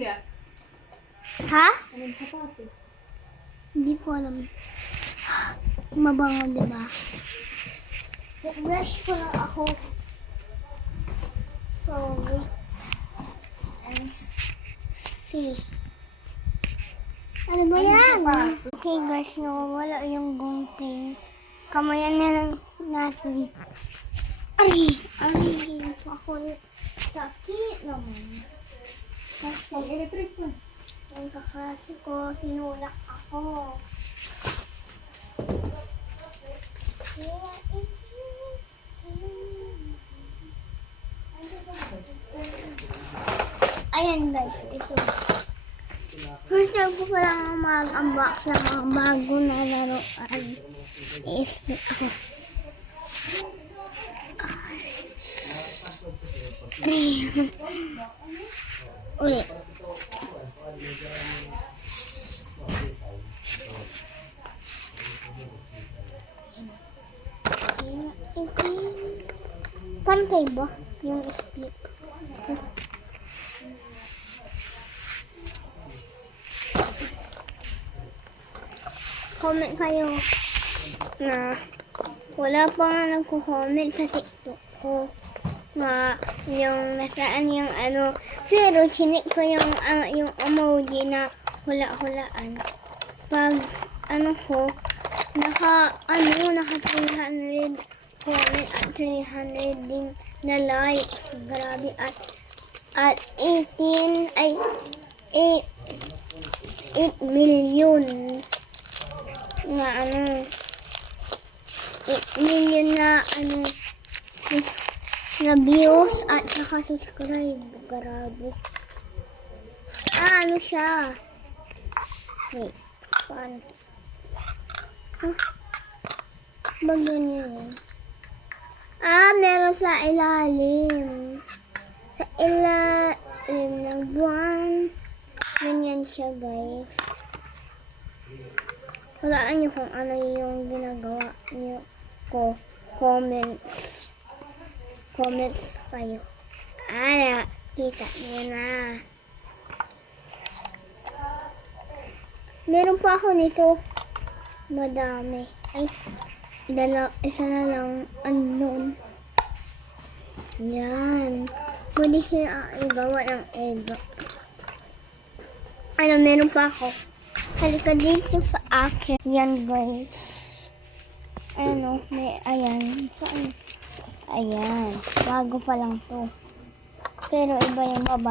kuya? Ha? Anong sapatos? Hindi ko alam. Mabango, diba? Brush ko lang ako. So, wait. And see. Ano ba yan? Okay guys, nawawala yung gunting. Kamayan na lang natin. Ay! Ay! Ako sakit naman. Pag-electric pa. Yung kaklase ko, sinulak ako. Ayan guys, ito. First time ko palang mag-unbox ng mga bago na laruan. I-split ako. Ulit. Pantay ba yung split? Comment kayo na wala pa nga nagko-comment sa TikTok ko na yung nasaan yung ano, pero chinik ko yung emoji na hula-hulaan. Pag ano ko, naka 300 comment at 300 din na likes. Grabe. At 8 million na 8 million na na views at saka subscribe. Grabe. Ano siya? Wait. Paano? Bagyan yun. Meron sa ilalim. Sa ilalim ng buwan. Ganyan siya, guys. Walaan nyo kung ano yung ginagawa nyo ko. Comments kayo. Kita nyo na. Meron pa ako nito. Madami. Ay, isa na lang unknown. Yan. Pwede siya gawa ng egg. Meron pa ako. Halika dito sa akin. Yan, guys. Ayan. Saan? Ayan. Bago pa lang to. Pero iba yung babae.